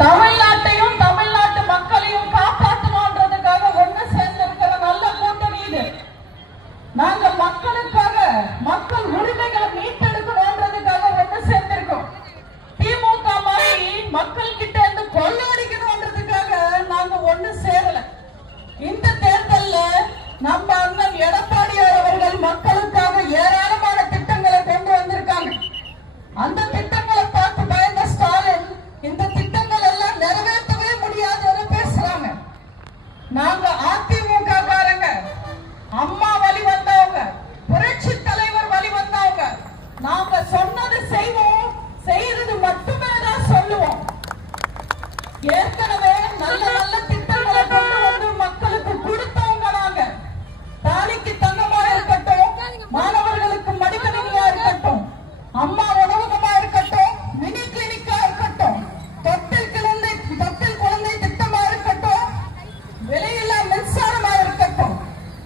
தமிழ்நாட்டையும் தமிழ்நாட்டு மக்களையும் காப்பாற்றணும்ன்றதுக்காக ஒண்ணு சேர்ந்திருக்கிற நல்ல கூட்டணி இது. நாங்க மக்களுக்காக, மக்கள் உரிமைகளை மீட்டெடுக்கணும்ன்றதுக்காக ஒண்ணு சேர்ந்திருக்கோம். திமுக மாதிரி மக்கள் கிட்ட இருந்து கொள்ளடிக்கணும்ன்றதுக்காக நாங்க ஒண்ணு சேரல. இந்த தேர்தல்ல நம்ம அண்ணன் எடப்பாடியார் அவர்கள் மக்களுக்காக ஏராளமான திட்டங்களை கொண்டு வந்திருக்காங்க. அந்த திட்டங்களை பார்த்து பயந்த ஸ்டாலின் இந்த திட்டங்கள் எல்லாம் நிறைவேற்றவே முடியாதுன்னு பேசுறாங்க. நாங்க அதிமுக காரங்க, அம்மா வழி வந்தவங்க, புரட்சி தலைவர் வழி வந்தவங்க. நாங்க சொன்னது செய்வோம், செய்யறது மட்டுமே தான் சொல்லுவோம். ஏற்கனவே நல்ல நல்ல திட்டங்களை கொண்டு வந்து மக்களுக்கு கொடுத்தவங்க நாங்க. தாலிக்கு தங்கமா இருக்கட்டும், மாணவர்களுக்கு மடிக்கணினியா இருக்கட்டும், அம்மா உணவகமா இருக்கட்டும், மினி கிளினிக்கா இருக்கட்டும், தொட்டில் குழந்தை திட்டமா இருக்கட்டும், விலையில்லா மின்சாரமா இருக்கட்டும்,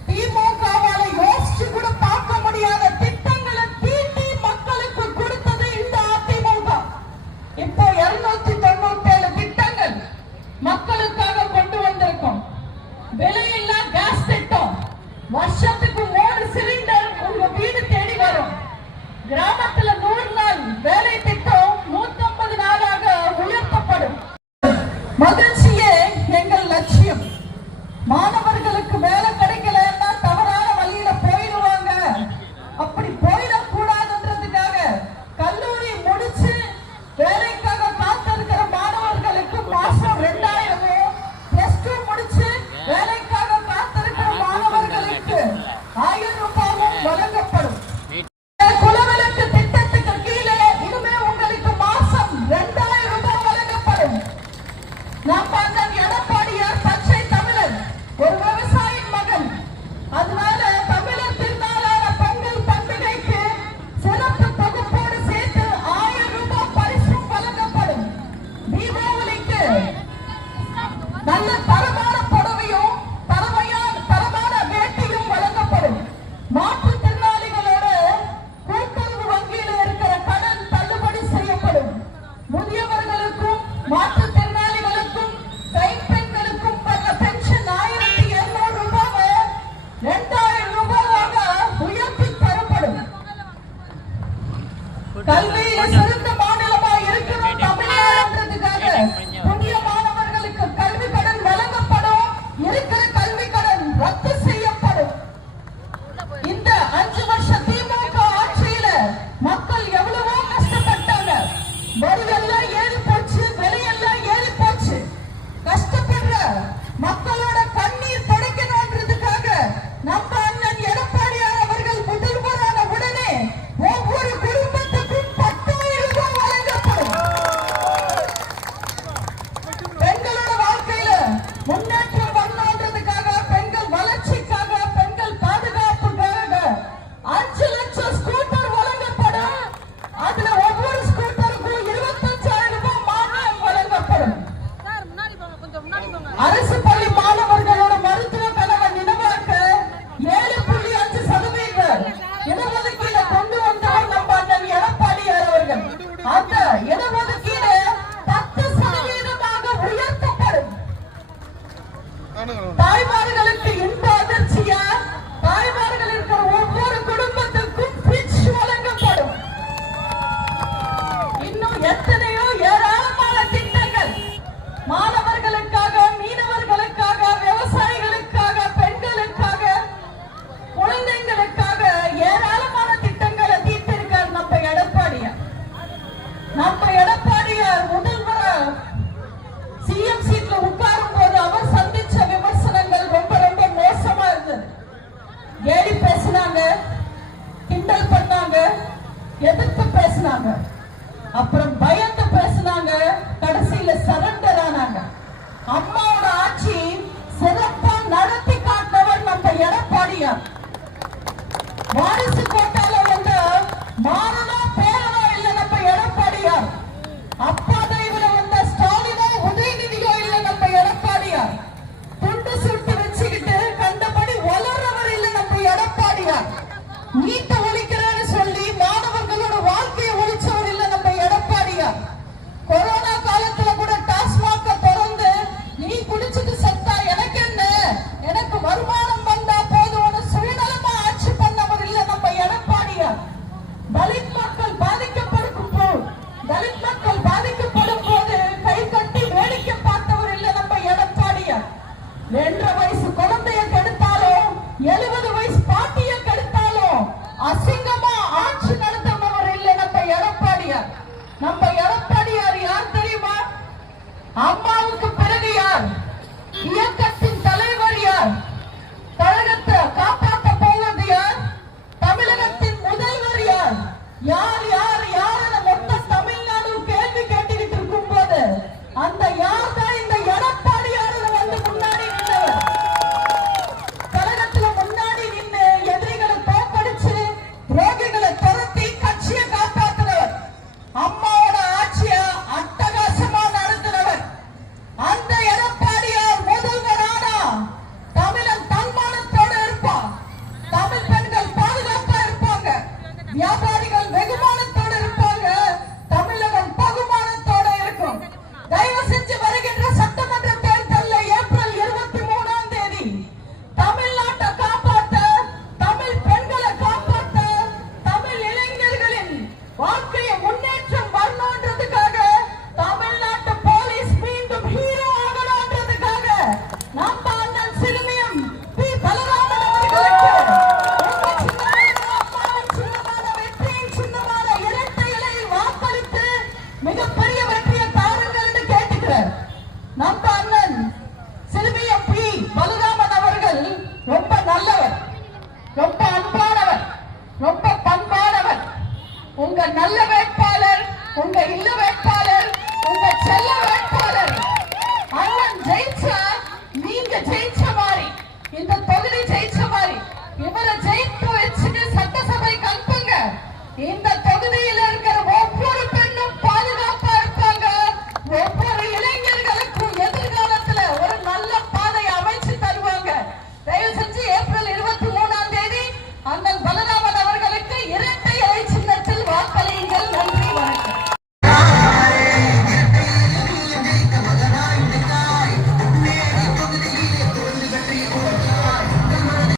திமுகவால யோசிச்சு கூட பார்க்க முடியாத திட்டங்களை தீட்டி மக்களுக்கு கொடுத்தது இந்த அதிமுக. இப்போ 297 திட்டங்கள் மக்களுக்காக கொண்டு வந்திருக்கோம். விலையில்லா கேஸ் திட்டம், வருஷத்துக்கு 3 சிலிண்டர் உங்க வீடு தேடி வரும். கிராமத்துல 100 நாள் வேலை திட்டம் 150 நாளாக உயர்த்தப்படும். மகிழ்ச்சியே எங்கள் லட்சியம். மாணவர்களுக்கு வேலை கிடைக்கலன்னா தவறான வழியில போயிடுவாங்க. அப்படி போயிடக்கூடாதுன்றதுக்காக கல்லூரி முடிச்சு வேலைக்காக காத்திருக்கிற இருக்கிறார். நம்ம அண்ணன் சிறுமியம் பி பலராமன் அவர்கள் ரொம்ப நல்லவர், ரொம்ப அன்பானவர், ரொம்ப பண்பானவர். உங்க நல்ல வேட்பாளர்